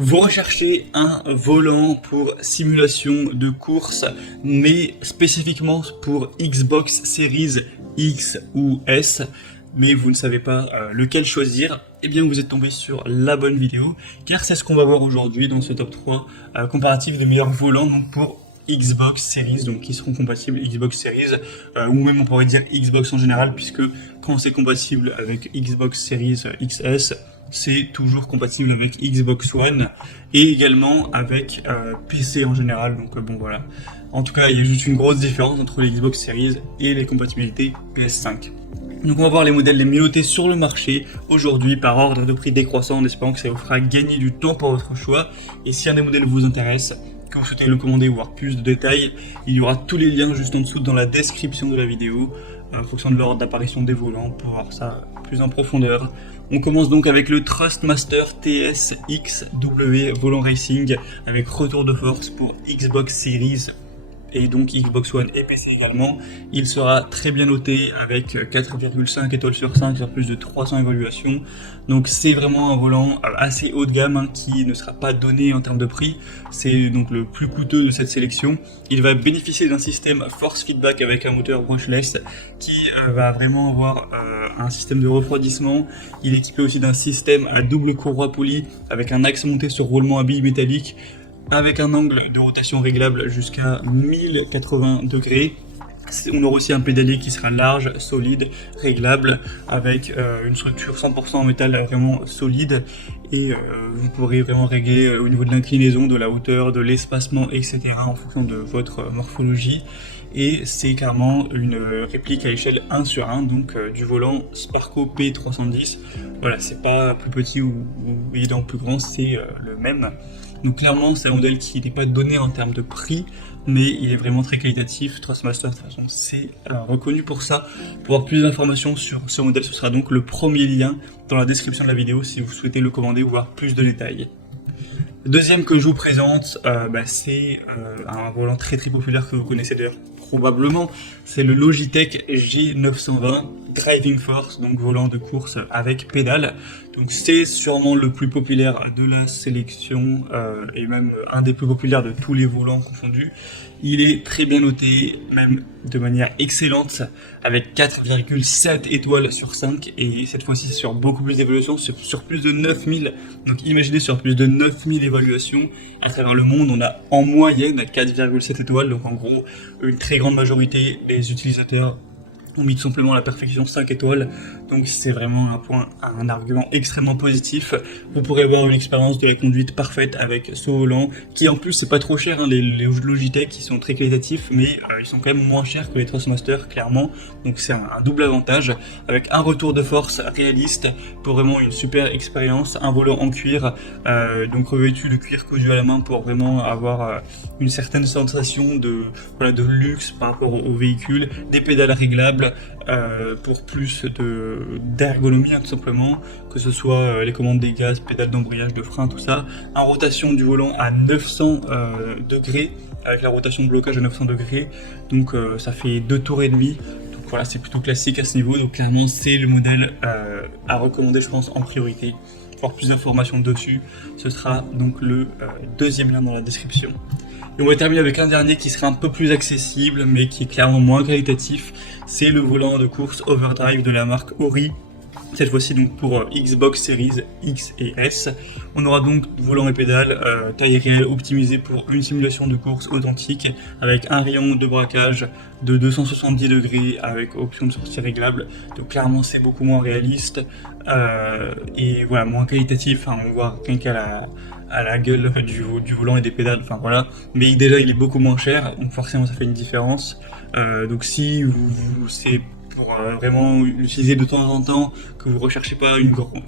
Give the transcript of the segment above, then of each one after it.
Vous recherchez un volant pour simulation de course, mais spécifiquement pour Xbox Series X ou S, mais vous ne savez pas lequel choisir. Eh bien, vous êtes tombé sur la bonne vidéo, car c'est ce qu'on va voir aujourd'hui dans ce top 3 comparatif des meilleurs volants donc pour Xbox Series, donc qui seront compatibles Xbox Series, ou même on pourrait dire Xbox en général, puisque quand c'est compatible avec Xbox Series XS, c'est toujours compatible avec Xbox One et également avec PC en général, donc bon voilà. En tout cas, il y a juste une grosse différence entre les Xbox Series et les compatibilités PS5. Donc on va voir les modèles les mieux notés sur le marché aujourd'hui par ordre de prix décroissant en espérant que ça vous fera gagner du temps pour votre choix. Et si un des modèles vous intéresse, que vous souhaitez le commander ou voir plus de détails, il y aura tous les liens juste en dessous dans la description de la vidéo en fonction de l'ordre d'apparition des volants pour voir ça plus en profondeur. On commence donc avec le Thrustmaster TSXW volant racing avec retour de force pour Xbox Series et donc Xbox One et PC également. Il sera très bien noté avec 4,5 étoiles sur 5 sur plus de 300 évaluations. Donc c'est vraiment un volant assez haut de gamme qui ne sera pas donné en termes de prix. C'est donc le plus coûteux de cette sélection. Il va bénéficier d'un système force feedback avec un moteur brushless qui va vraiment avoir un système de refroidissement. Il est équipé aussi d'un système à double courroie polie avec un axe monté sur roulement à billes métalliques, avec un angle de rotation réglable jusqu'à 1080 degrés. On aura aussi un pédalier qui sera large, solide, réglable, avec une structure 100% en métal vraiment solide. Et vous pourrez vraiment régler au niveau de l'inclinaison, de la hauteur, de l'espacement, etc. en fonction de votre morphologie. Et c'est clairement une réplique à échelle 1 sur 1, donc du volant Sparco P310. Voilà, c'est pas plus petit ou évidemment plus grand, c'est le même. Donc clairement c'est un modèle qui n'est pas donné en termes de prix, mais il est vraiment très qualitatif. Thrustmaster de toute façon c'est reconnu pour ça. Pour avoir plus d'informations sur ce modèle, ce sera donc le premier lien dans la description de la vidéo si vous souhaitez le commander ou voir plus de détails. Le deuxième que je vous présente, c'est un volant très populaire que vous connaissez d'ailleurs probablement, c'est le Logitech G920 Driving Force, donc volant de course avec pédale. Donc c'est sûrement le plus populaire de la sélection et même un des plus populaires de tous les volants confondus. Il est très bien noté, même de manière excellente, avec 4,7 étoiles sur 5 et cette fois-ci sur beaucoup plus d'évaluations, sur plus de 9000. Donc imaginez sur plus de 9000 évaluations à travers le monde, on a en moyenne 4,7 étoiles, donc en gros une très grande majorité des utilisateurs ont mis tout simplement à la perfection 5 étoiles, donc c'est vraiment un argument extrêmement positif. Vous pourrez avoir une expérience de la conduite parfaite avec ce volant, qui en plus c'est pas trop cher, hein, les Logitech qui sont très qualitatifs, mais ils sont quand même moins chers que les Thrustmaster clairement, donc c'est un double avantage, avec un retour de force réaliste pour vraiment une super expérience, un volant en cuir, donc revêtu de cuir cousu à la main pour vraiment avoir une certaine sensation de luxe par rapport au véhicule, des pédales réglables, pour plus d'ergonomie tout simplement, que ce soit les commandes des gaz, pédales d'embrayage, de frein, tout ça, en rotation du volant à 900 degrés, avec la rotation de blocage à 900 degrés, donc ça fait 2 tours et demi. Donc voilà, c'est plutôt classique à ce niveau, donc clairement c'est le modèle à recommander je pense en priorité. Pour avoir plus d'informations dessus, ce sera donc le deuxième lien dans la description. Et on va terminer avec un dernier qui sera un peu plus accessible, mais qui est clairement moins qualitatif. C'est le volant de course Overdrive de la marque Ori. Cette fois-ci donc pour Xbox Series X et S. On aura donc volant et pédale, taille réelle optimisée pour une simulation de course authentique, avec un rayon de braquage de 270 degrés avec option de sortie réglable. Donc clairement c'est beaucoup moins réaliste et voilà, moins qualitatif. Hein, on voit quelqu'un à la gueule du volant et des pédales, enfin voilà. Mais déjà il est beaucoup moins cher, donc forcément ça fait une différence. Donc si c'est pour vraiment l'utiliser de temps en temps, que vous recherchez pas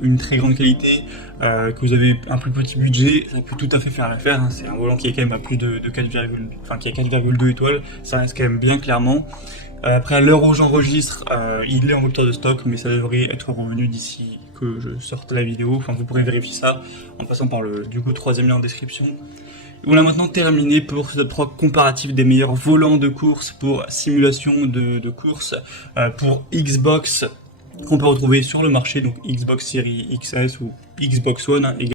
une très grande qualité, que vous avez un plus petit budget, ça peut tout à fait faire l'affaire. Hein. C'est un volant qui est quand même à plus de 4,2 étoiles, ça reste quand même bien clairement. Après à l'heure où j'enregistre, il est en rupture de stock, mais ça devrait être revenu d'ici que je sorte la vidéo. Enfin vous pourrez vérifier ça en passant par le troisième lien en description. On a maintenant terminé pour ce top 3 comparatif des meilleurs volants de course pour simulation de course pour Xbox qu'on peut retrouver sur le marché, donc Xbox Series XS ou Xbox One. Hein,